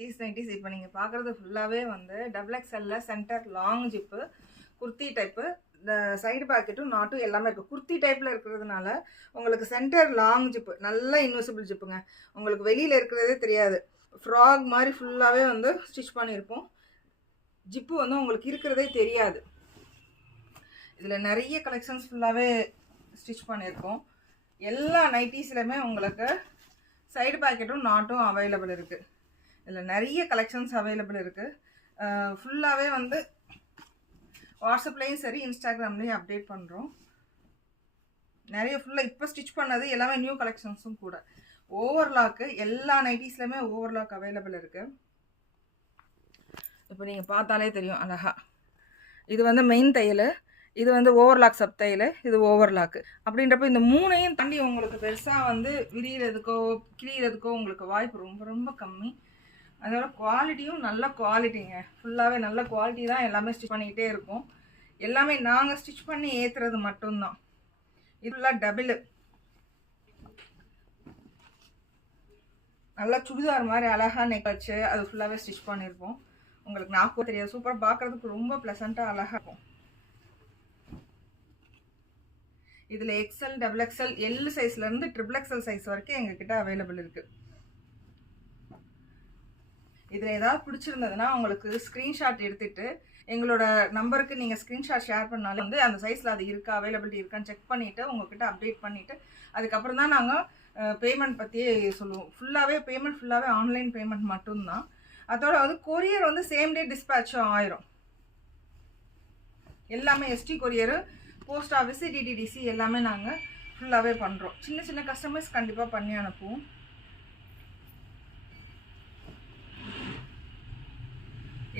Nighties இப்போ நீங்கள் பார்க்குறது ஃபுல்லாகவே வந்து டபுள் எக்ஸ்எல்ல centre long zip kurti type. இந்த சைடு பாக்கெட்டும் நாட்டும் எல்லாமே இருக்குது. குர்த்தி டைப்பில் இருக்கிறதுனால உங்களுக்கு சென்டர் லாங் ஜிப்பு, நல்ல இன்விசிபிள் ஜிப்புங்க. உங்களுக்கு வெளியில் இருக்கிறதே தெரியாது. ஃப்ராக் மாதிரி ஃபுல்லாகவே வந்து ஸ்டிச் பண்ணியிருப்போம். ஜிப்பு வந்து உங்களுக்கு இருக்கிறதே தெரியாது. இதில் நிறைய கலெக்ஷன்ஸ் ஃபுல்லாகவே ஸ்டிச் பண்ணியிருக்கோம். எல்லா நைட்டிஸ்லையுமே உங்களுக்கு சைடு பாக்கெட்டும் நாட்டும் அவைலபிள் இருக்குது. இதில் நிறைய கலெக்ஷன்ஸ் அவைலபிள் இருக்குது. ஃபுல்லாகவே வந்து வாட்ஸ்அப்லேயும் சரி இன்ஸ்டாகிராம்லேயும் அப்டேட் பண்ணுறோம். நிறைய ஃபுல்லாக இப்போ ஸ்டிச் பண்ணது எல்லாமே நியூ கலெக்ஷன்ஸும் கூட. ஓவர்லாக்கு எல்லா நைட்டிஸ்லையுமே ஓவர்லாக் அவைலபிள் இருக்குது. இப்போ நீங்கள் பார்த்தாலே தெரியும் அழகா. இது வந்து மெயின் தையல், இது வந்து ஓவர்லாக் சப் தையல், இது ஓவர்லாக்கு. அப்படின்றப்ப இந்த மூணையும் தாண்டி உங்களுக்கு பெருசாக வந்து விரிகிறதுக்கோ கிழிகிறதுக்கோ உங்களுக்கு வாய்ப்பு ரொம்ப ரொம்ப கம்மி. அதோட குவாலிட்டியும் நல்ல குவாலிட்டிங்க. ஃபுல்லாகவே நல்ல குவாலிட்டி தான் எல்லாமே ஸ்டிச் பண்ணிக்கிட்டே இருக்கும். எல்லாமே நாங்கள் ஸ்டிச் பண்ணி ஏற்றுறது மட்டும்தான். இதெல்லாம் டபுள் நல்லா சுடிதார் மாதிரி அழகாக நெக் வச்சு அது ஃபுல்லாகவே ஸ்டிச் பண்ணியிருப்போம். உங்களுக்கு நாக்கும் தெரியாது. சூப்பராக பார்க்குறதுக்கு ரொம்ப ப்ளசண்ட்டாக அழகாக இருக்கும். இதில் எக்ஸ்எல், டபுள் எக்ஸ்எல், எல் சைஸ்லேருந்து ட்ரிபிள் எக்ஸ்எல் சைஸ் வரைக்கும் எங்ககிட்ட அவைலபிள் இருக்குது. இதில் ஏதாவது பிடிச்சிருந்ததுன்னா உங்களுக்கு ஸ்க்ரீன்ஷாட் எடுத்துகிட்டு எங்களோட நம்பருக்கு நீங்கள் ஸ்க்ரீன்ஷாட் ஷேர் பண்ணாலும் வந்து அந்த சைஸில் அது இருக்கா, அவைலபிலிட்டி இருக்கான்னு செக் பண்ணிவிட்டு உங்கள்கிட்ட அப்டேட் பண்ணிவிட்டு அதுக்கப்புறம் தான் நாங்கள் பேமெண்ட் பற்றியே சொல்லுவோம். ஃபுல்லாகவே பேமெண்ட் ஃபுல்லாகவே ஆன்லைன் பேமெண்ட் மட்டும்தான். அதோட வந்து கொரியர் வந்து சேம் டே டிஸ்பேச்சும் ஆயிரும். எல்லாமே ST courier, post office, DTDC எல்லாமே நாங்கள் ஃபுல்லாகவே பண்ணுறோம். சின்ன சின்ன கஸ்டமர்ஸ் கண்டிப்பாக பண்ணி அனுப்புவோம்.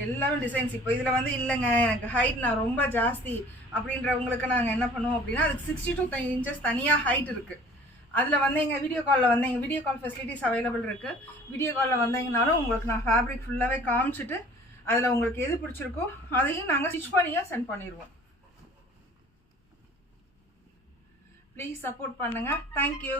எல்லாமே டிசைன்ஸ் இப்போ இதில் வந்து இல்லைங்க எனக்கு ஹைட் நான் ரொம்ப ஜாஸ்தி அப்படின்றவங்களுக்கு நாங்கள் என்ன பண்ணுவோம் அப்படின்னா அதுக்கு 62 இன்ச்சஸ் தனியாக ஹைட் இருக்குது. அதில் வந்து எங்கள் வீடியோ காலில் வந்து எங்கள் வீடியோ கால் ஃபெசிலிட்டிஸ் அவைலபிள் இருக்குது. வீடியோ காலில் வந்தீங்கனாலும் உங்களுக்கு நான் ஃபேப்ரிக் ஃபுல்லாகவே காமிச்சிட்டு அதில் உங்களுக்கு எது பிடிச்சிருக்கோ அதையும் நாங்கள் ஸ்டிச் பண்ணியாக சென்ட் பண்ணிடுவோம். ப்ளீஸ் சப்போர்ட் பண்ணுங்கள். தேங்க்யூ.